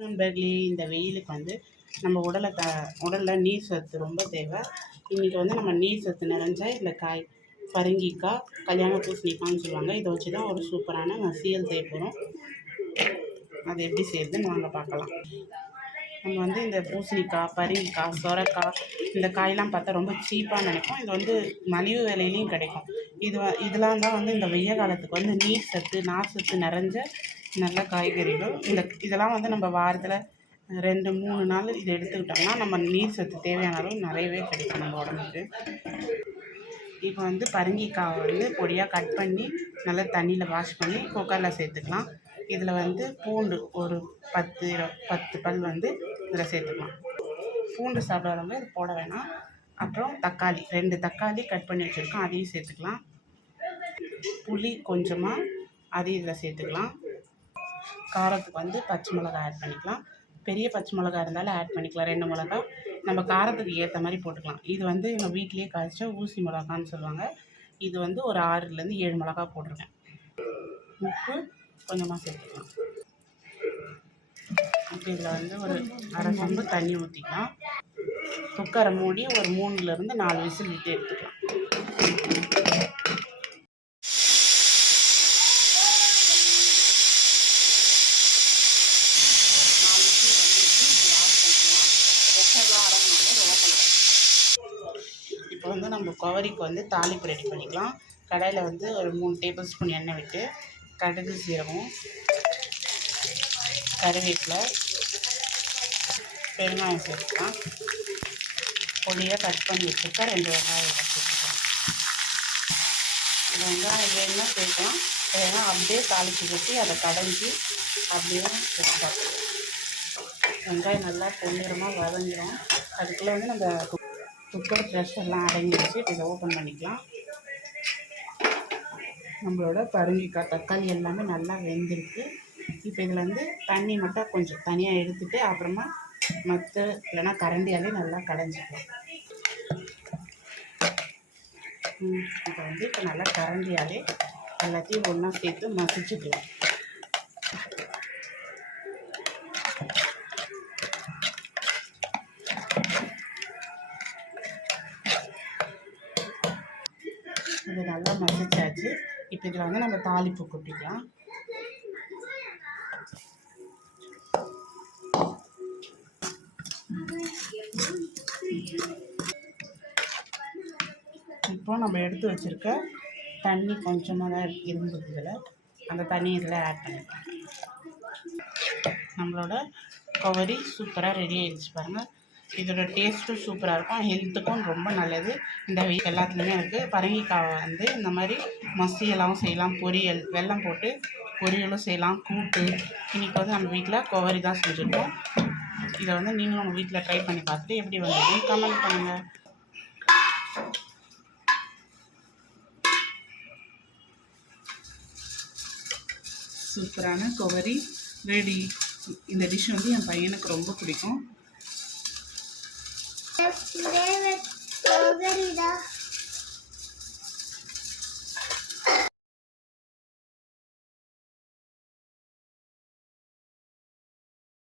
நண்பர்களே இந்த வெயிலுக்கு வந்து நம்ம உடலை த உடலில் நீர் சத்து ரொம்ப தேவை. இன்றைக்கி வந்து நம்ம நீர் சத்து நிறைஞ்ச இந்த காய் பரங்கிக்காய் கல்யாண பூசணிக்காய்னு சொல்லுவாங்க. இதை வச்சு தான் ஒரு சூப்பரான மசியல் செய்ய போகிறோம் அது எப்படி செய்யறதுன்னு வாங்க பார்க்கலாம். நம்ம வந்து இந்த பூசணிக்காய் பரங்கிக்காய் சொரக்காய் இந்த காயெலாம் பார்த்தா ரொம்ப சீப்பாக நினைப்போம். இது வந்து மலிவு விலையிலையும் கிடைக்கும். இது இதெல்லாம் தான் வந்து இந்த வெய்ய காலத்துக்கு வந்து நீர் சத்து நார் சத்து நிறைஞ்ச நல்ல காய்கறிகள் இந்த இதெல்லாம் வந்து நம்ம வாரத்தில் ரெண்டு மூணு நாள் இதை எடுத்துக்கிட்டோம்னா நம்ம நீர் சத்து தேவையான அளவு நிறையவே கிடைக்கும் நம்ம உடம்புக்கு. இப்போ வந்து பரங்கிக்காவை வந்து பொடியாக கட் பண்ணி நல்லா தண்ணியில் வாஷ் பண்ணி குக்கரில் சேர்த்துக்கலாம். இதில் வந்து பூண்டு ஒரு பத்து பத்து பல் வந்து இதில் சேர்த்துக்கலாம். பூண்டு சாப்பிடாதவங்க இது போட வேணாம். அப்புறம் தக்காளி ரெண்டு தக்காளி கட் பண்ணி வச்சுருக்கோம் அதையும் சேர்த்துக்கலாம். புளி கொஞ்சமாக அதையும் இதில் சேர்த்துக்கலாம். காரத்துக்கு வந்து பச்சை மிளகாய் ஆட் பண்ணிக்கலாம். பெரிய பச்சை மிளகாய் இருந்தாலும் ஆட் பண்ணிக்கலாம். ரெண்டு மிளகா. நம்ம காரத்துக்கு ஏற்ற மாதிரி போட்டுக்கலாம். இது வந்து எங்கள் வீட்லேயே காய்ச்ச ஊசி மிளகான்னு சொல்லுவாங்க. இது வந்து ஒரு ஆறுலேருந்து ஏழு மிளகா போட்டிருக்கேன். உப்பு கொஞ்சமாக சேர்த்துக்கலாம். இப்போ இதில் வந்து ஒரு அரை சொம்பு தண்ணி ஊற்றிக்கலாம் குக்கரை மூடி ஒரு மூணுலேருந்து நாலு விசில் விட்டு எடுத்துக்கலாம் நாலு விசில் வந்துச்சு இது ஆஃப் பண்ணிக்கலாம் ப்ரெஷர்லாம் அடங்கினாலே இது ஓப்பன் இப்போ வந்து நம்ம குவரிக்கு வந்து தாளிப்பு ரெடி பண்ணிக்கலாம். கடாயில் வந்து ஒரு மூணு டேபிள் ஸ்பூன் எண்ணெய் விட்டு கடுகு சீரகம் கருவேப்பிலை பெருங்காயம் சேர்த்துக்கலாம். பொடியாக கட் பண்ணி வச்சுருக்க ரெண்டு வெங்காயம் சேர்த்துக்கலாம். வெங்காயம் வேணும்னா சேர்க்கலாம். வேணா அப்படியே தாளித்து கொட்டி அதை கடைஞ்சி அப்படியே வச்சு பார்க்கலாம் வெங்காயம் நல்லா பொன்னிறமாக வதங்கிடும் அதுக்குள்ளே வந்து நம்ம குக்கர் ப்ரெஷர்லாம் அடங்கிடுச்சு. இப்போ இதை ஓப்பன் பண்ணிக்கலாம். நம்மளோட பருங்கிக்காய் தக்காளி எல்லாமே நல்லா வெந்திருக்கு. இப்போ இதில் வந்து தண்ணி மட்டும் கொஞ்சம் தனியாக எடுத்துகிட்டு அப்புறமா மற்ற இல்லைன்னா கரண்டியாலே நல்லா கடைஞ்சிக்கலாம். இப்போ வந்து இப்போ நல்லா கரண்டியாலே எல்லாத்தையும் ஒன்றா சேர்த்து மசிச்சுக்கலாம். இது நல்லா மசிச்சாச்சு. இப்போ இதில் வந்து நம்ம தாளிப்பு கொட்டிக்கலாம். இப்போ நம்ம எடுத்து வச்சுருக்க தண்ணி கொஞ்சமாக தான் இருந்தது இதில். அந்த தண்ணி இதில் ஆட் பண்ணிக்கலாம். நம்மளோட குவரி சூப்பராக ரெடி ஆயிடுச்சு பாருங்கள் இதோட டேஸ்ட்டும் சூப்பராக இருக்கும். ஹெல்த்துக்கும் ரொம்ப நல்லது. இந்த வெயில் எல்லாத்துலேயுமே இருக்குது பரங்கிக்காவை வந்து இந்த மாதிரி மசியெல்லாம் செய்யலாம். பொரியல் வெல்லம் போட்டு பொரியலும் செய்யலாம். கூட்டு இன்றைக்கி வந்து நம்ம வீட்டில் கோவரி தான் செஞ்சுருக்கோம். இதை வந்து நீங்களும் உங்கள் வீட்டில் ட்ரை பண்ணி பார்த்துட்டு எப்படி வந்ததுன்னு கமெண்ட் பண்ணுங்கள் சூப்பரான கொவரி. ரெடி இந்த டிஷ் வந்து என் பையனுக்கு ரொம்ப பிடிக்கும். സോഗരിടാ